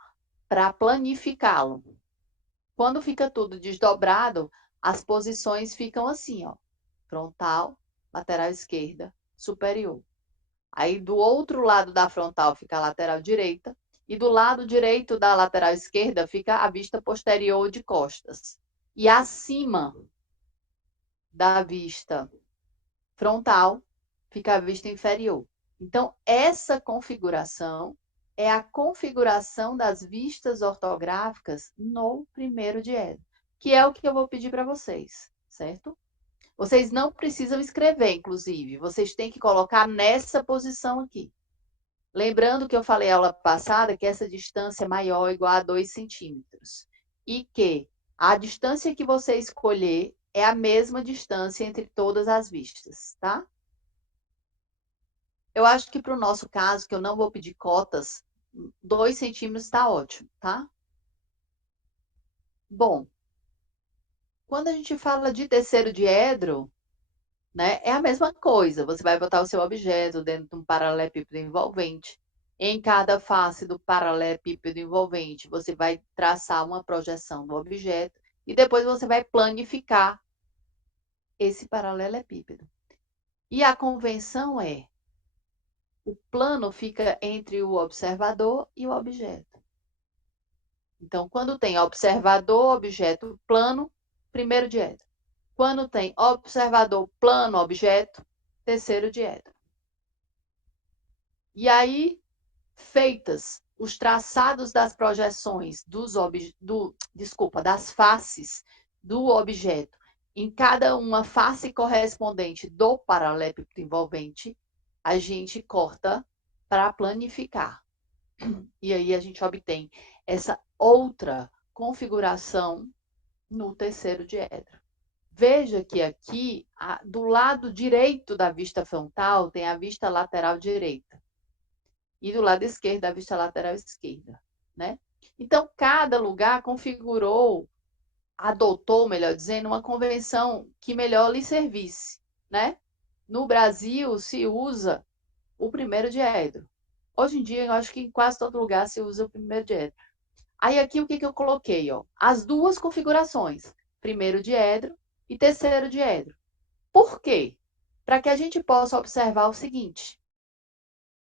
para planificá-lo. Quando fica tudo desdobrado, as posições ficam assim, ó. Frontal, lateral esquerda, superior. Aí do outro lado da frontal fica a lateral direita e do lado direito da lateral esquerda fica a vista posterior de costas. E acima da vista frontal fica a vista inferior. Então, essa configuração é a configuração das vistas ortográficas no primeiro diedro. que é o que eu vou pedir para vocês, certo? Vocês não precisam escrever, inclusive. Vocês têm que colocar nessa posição aqui. Lembrando que eu falei aula passada que essa distância é maior ou igual a 2 centímetros. E que a distância que você escolher é a mesma distância entre todas as vistas, tá? Eu acho que para o nosso caso, que eu não vou pedir cotas, 2 centímetros está ótimo, tá? Bom, quando a gente fala de terceiro diedro, né, é a mesma coisa. Você vai botar o seu objeto dentro de um paralelepípedo envolvente. Em cada face do paralelepípedo envolvente, você vai traçar uma projeção do objeto e depois você vai planificar esse paralelepípedo. E a convenção é: o plano fica entre o observador e o objeto. Então, quando tem observador, objeto, plano, primeiro diedro. Quando tem observador, plano, objeto, terceiro diedro. E aí, feitas os traçados das projeções das faces do objeto em cada uma face correspondente do paralelepípedo envolvente, a gente corta para planificar. E aí a gente obtém essa outra configuração no terceiro diedro. Veja que aqui, do lado direito da vista frontal, tem a vista lateral direita. E do lado esquerdo, a vista lateral esquerda, né? Então, cada lugar configurou, adotou, melhor dizendo, uma convenção que melhor lhe servisse, né? No Brasil, se usa o primeiro diedro. Hoje em dia, eu acho que em quase todo lugar se usa o primeiro diedro. Aí aqui o que eu coloquei, ó? As duas configurações, primeiro diedro e terceiro diedro. Por quê? Para que a gente possa observar o seguinte: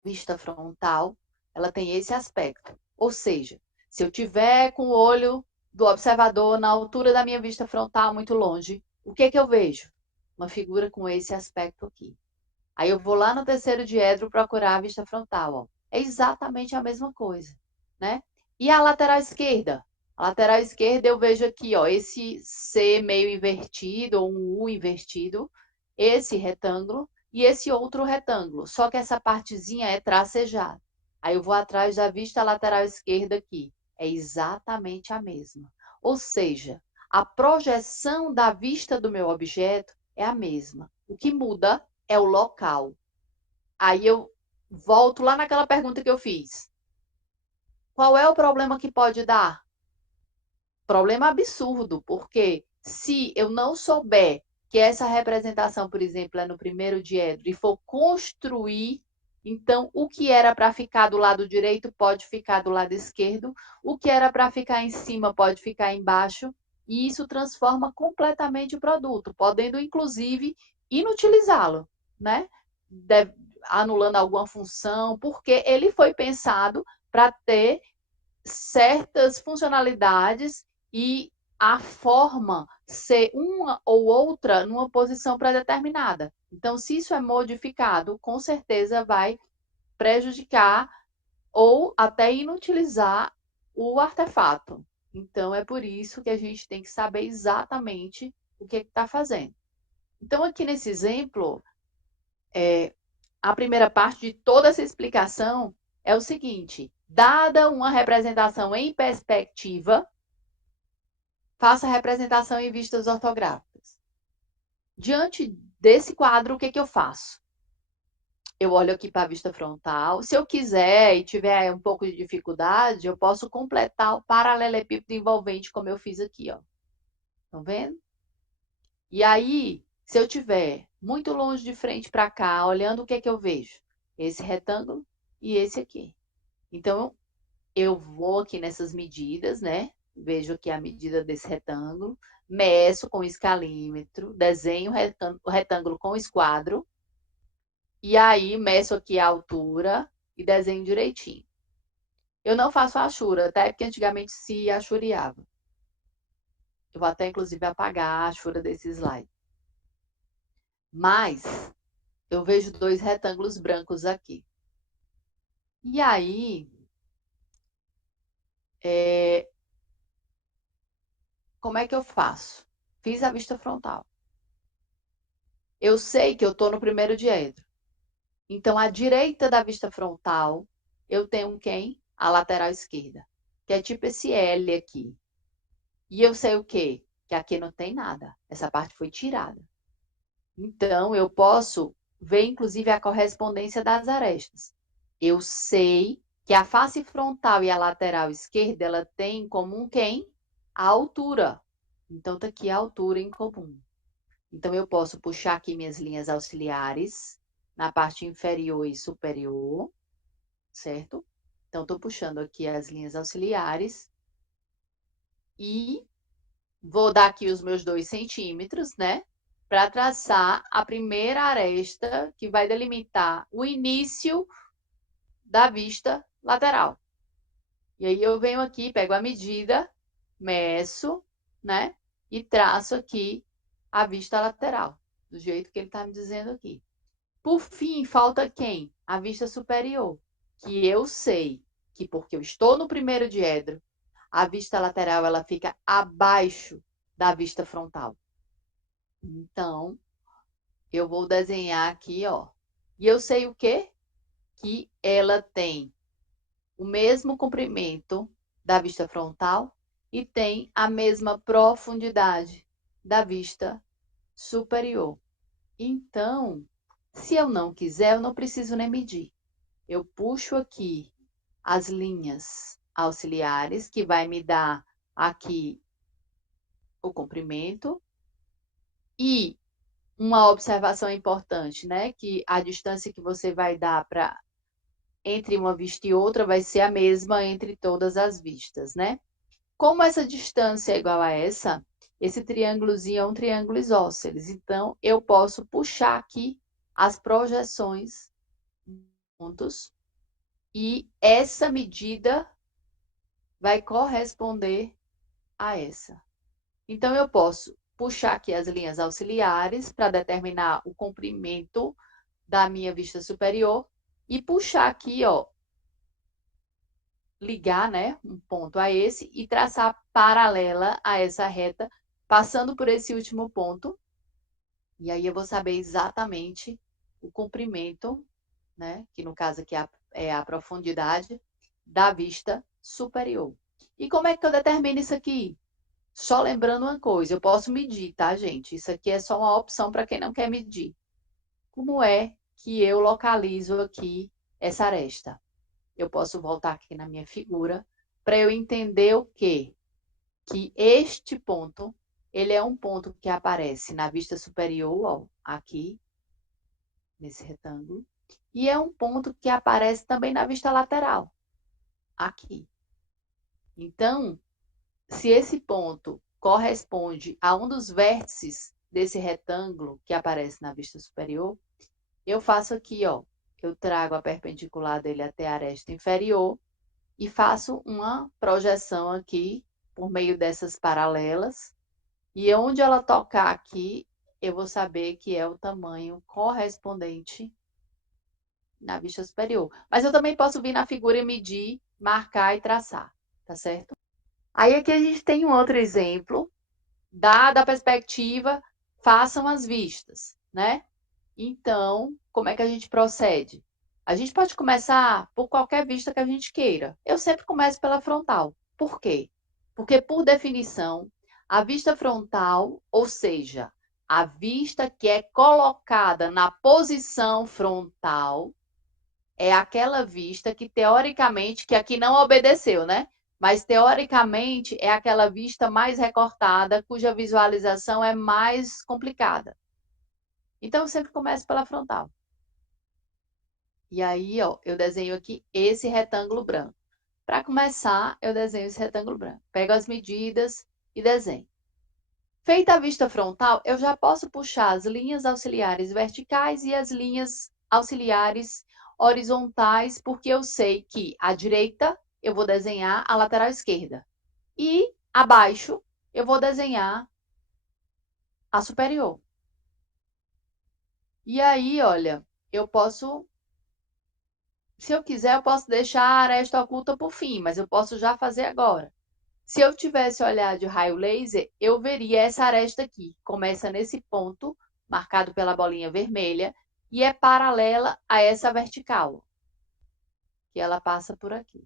vista frontal, ela tem esse aspecto. Ou seja, se eu tiver com o olho do observador na altura da minha vista frontal, muito longe, o que eu vejo? Uma figura com esse aspecto aqui. Aí eu vou lá no terceiro diedro procurar a vista frontal, ó. É exatamente a mesma coisa, né? E a lateral esquerda? A lateral esquerda eu vejo aqui, ó, esse C meio invertido, ou um U invertido, esse retângulo e esse outro retângulo. Só que essa partezinha é tracejada. Aí eu vou atrás da vista lateral esquerda aqui. É exatamente a mesma. Ou seja, a projeção da vista do meu objeto é a mesma. O que muda é o local. Aí eu volto lá naquela pergunta que eu fiz. Qual é o problema que pode dar? Problema absurdo, porque se eu não souber que essa representação, por exemplo, é no primeiro diedro e for construir, então o que era para ficar do lado direito pode ficar do lado esquerdo, o que era para ficar em cima pode ficar embaixo, e isso transforma completamente o produto, podendo inclusive inutilizá-lo, né? Anulando alguma função, porque ele foi pensado para ter certas funcionalidades e a forma ser uma ou outra numa posição pré-determinada. Então, se isso é modificado, com certeza vai prejudicar ou até inutilizar o artefato. Então, é por isso que a gente tem que saber exatamente o que está fazendo. Então, aqui nesse exemplo, a primeira parte de toda essa explicação é o seguinte: dada uma representação em perspectiva, faça a representação em vistas ortográficas. Diante desse quadro, o que eu faço? Eu olho aqui para a vista frontal. Se eu quiser e tiver um pouco de dificuldade, eu posso completar o paralelepípedo envolvente, como eu fiz aqui, ó. Estão vendo? E aí, se eu tiver muito longe de frente para cá, olhando o que eu vejo? Esse retângulo e esse aqui. Então, eu vou aqui nessas medidas, né? Vejo aqui a medida desse retângulo, meço com escalímetro, desenho o retângulo com esquadro, e aí meço aqui a altura e desenho direitinho. Eu não faço a achura, até porque antigamente se achureava. Eu vou até, inclusive, apagar a achura desse slide. Mas, eu vejo dois retângulos brancos aqui. E aí, como é que eu faço? Fiz a vista frontal. Eu sei que eu estou no primeiro diedro. Então, à direita da vista frontal, eu tenho quem? A lateral esquerda, que é tipo esse L aqui. E eu sei o quê? Que aqui não tem nada. Essa parte foi tirada. Então, eu posso ver, inclusive, a correspondência das arestas. Eu sei que a face frontal e a lateral esquerda, ela tem em comum quem? A altura. Então, tá aqui a altura em comum. Então, eu posso puxar aqui minhas linhas auxiliares na parte inferior e superior, certo? Então, estou puxando aqui as linhas auxiliares e vou dar aqui os meus 2 centímetros, né? Para traçar a primeira aresta que vai delimitar o início da vista lateral. E aí eu venho aqui, pego a medida, meço, né? E traço aqui a vista lateral, do jeito que ele está me dizendo aqui. Por fim, falta quem? A vista superior, que eu sei que porque eu estou no primeiro diedro, a vista lateral ela fica abaixo da vista frontal. Então, eu vou desenhar aqui, ó. E eu sei o quê? Que ela tem o mesmo comprimento da vista frontal e tem a mesma profundidade da vista superior. Então, se eu não quiser, eu não preciso nem medir. Eu puxo aqui as linhas auxiliares, que vai me dar aqui o comprimento. E uma observação importante, né? Que a distância que você vai dar entre uma vista e outra vai ser a mesma entre todas as vistas, né? Como essa distância é igual a essa, esse triângulozinho é um triângulo isósceles. Então, eu posso puxar aqui as projeções juntos e essa medida vai corresponder a essa. Então, eu posso puxar aqui as linhas auxiliares para determinar o comprimento da minha vista superior e puxar aqui, ó, ligar, né, um ponto a esse e traçar paralela a essa reta, passando por esse último ponto. E aí eu vou saber exatamente o comprimento, né, que no caso aqui é a profundidade da vista superior. E como é que eu determino isso aqui? Só lembrando uma coisa, eu posso medir, tá, gente? Isso aqui é só uma opção para quem não quer medir. Como é que eu localizo aqui essa aresta? Eu posso voltar aqui na minha figura para eu entender o quê? Que este ponto, ele é um ponto que aparece na vista superior, ó, aqui, nesse retângulo, e é um ponto que aparece também na vista lateral, aqui. Então, se esse ponto corresponde a um dos vértices desse retângulo que aparece na vista superior, eu faço aqui, ó, eu trago a perpendicular dele até a aresta inferior e faço uma projeção aqui por meio dessas paralelas. E onde ela tocar aqui, eu vou saber que é o tamanho correspondente na vista superior. Mas eu também posso vir na figura e medir, marcar e traçar, tá certo? Aí aqui a gente tem um outro exemplo, dada a perspectiva, façam as vistas, né? Então, como é que a gente procede? A gente pode começar por qualquer vista que a gente queira. Eu sempre começo pela frontal. Por quê? Porque, por definição, a vista frontal, ou seja, a vista que é colocada na posição frontal, é aquela vista que, teoricamente, que aqui não obedeceu, né? Mas, teoricamente, é aquela vista mais recortada, cuja visualização é mais complicada. Então, eu sempre começo pela frontal. E aí, ó, eu desenho aqui esse retângulo branco. Para começar, eu desenho esse retângulo branco. Pego as medidas e desenho. Feita a vista frontal, eu já posso puxar as linhas auxiliares verticais e as linhas auxiliares horizontais, porque eu sei que à direita eu vou desenhar a lateral esquerda. E abaixo eu vou desenhar a superior. E aí, olha, eu posso, se eu quiser, eu posso deixar a aresta oculta por fim, mas eu posso já fazer agora. Se eu tivesse olhado de raio laser, eu veria essa aresta aqui. Começa nesse ponto, marcado pela bolinha vermelha, e é paralela a essa vertical, que ela passa por aqui.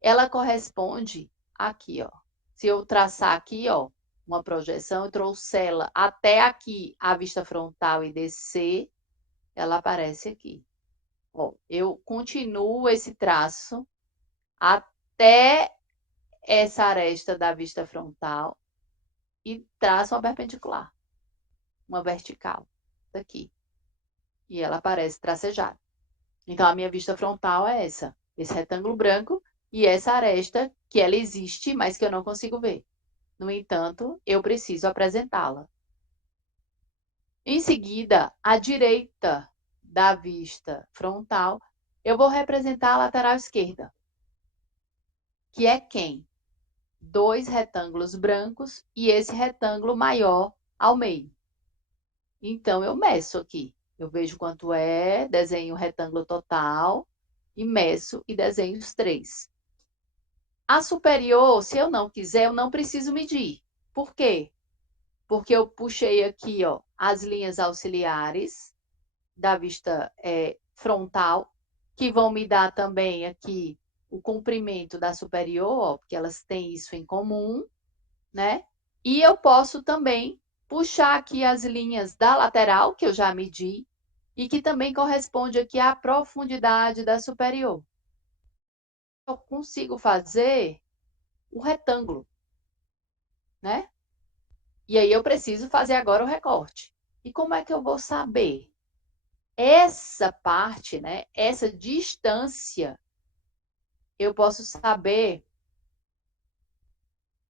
Ela corresponde aqui, ó. Se eu traçar aqui, ó, uma projeção, eu trouxer ela até aqui, a vista frontal e descer, ela aparece aqui. Ó, eu continuo esse traço até essa aresta da vista frontal e traço uma perpendicular, uma vertical, daqui. E ela aparece tracejada. Então, a minha vista frontal é essa, esse retângulo branco e essa aresta que ela existe, mas que eu não consigo ver. No entanto, eu preciso apresentá-la. Em seguida, à direita da vista frontal, eu vou representar a lateral esquerda, que é quem? Dois retângulos brancos e esse retângulo maior ao meio. Então, eu meço aqui. Eu vejo quanto é, desenho o retângulo total e meço e desenho os três. A superior, se eu não quiser, eu não preciso medir. Por quê? Porque eu puxei aqui, ó, as linhas auxiliares da vista frontal, que vão me dar também aqui o comprimento da superior, ó, porque elas têm isso em comum, né? E eu posso também puxar aqui as linhas da lateral, que eu já medi, e que também corresponde aqui à profundidade da superior. Eu consigo fazer o retângulo, né? E aí eu preciso fazer agora o recorte. E como é que eu vou saber? Essa parte, né? Essa distância, eu posso saber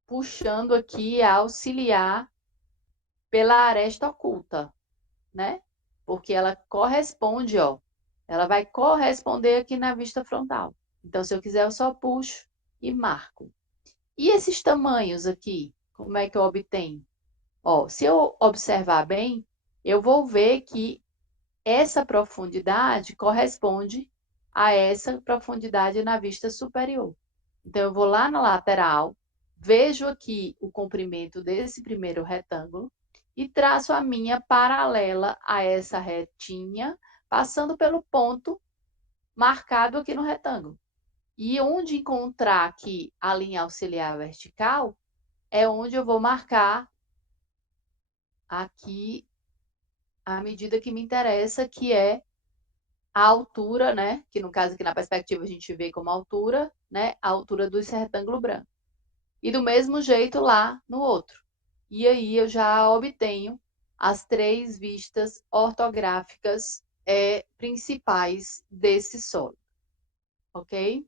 puxando aqui a auxiliar pela aresta oculta, né? Porque ela corresponde, ó. Ela vai corresponder aqui na vista frontal. Então, se eu quiser, eu só puxo e marco. E esses tamanhos aqui, como é que eu obtenho? Ó, se eu observar bem, eu vou ver que essa profundidade corresponde a essa profundidade na vista superior. Então, eu vou lá na lateral, vejo aqui o comprimento desse primeiro retângulo e traço a minha paralela a essa retinha, passando pelo ponto marcado aqui no retângulo. E onde encontrar aqui a linha auxiliar vertical, é onde eu vou marcar aqui a medida que me interessa, que é a altura, né? Que no caso aqui na perspectiva a gente vê como altura, né? A altura desse retângulo branco. E do mesmo jeito lá no outro. E aí eu já obtenho as três vistas ortográficas principais desse solo. Ok?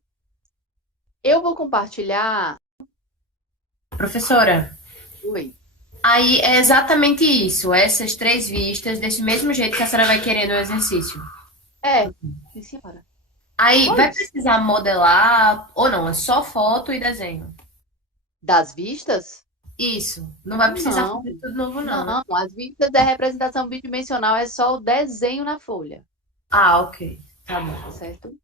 Eu vou compartilhar. Professora, Oi. aí é exatamente isso, essas três vistas, desse mesmo jeito que a senhora vai querer no exercício. Sim, senhora. Aí vai Pois. precisar modelar, ou não, é só foto e desenho. Das vistas? Isso, não vai precisar Não, fazer tudo novo, não, né? não. As vistas da representação bidimensional é só o desenho na folha, Ah, ok, tá bom. certo?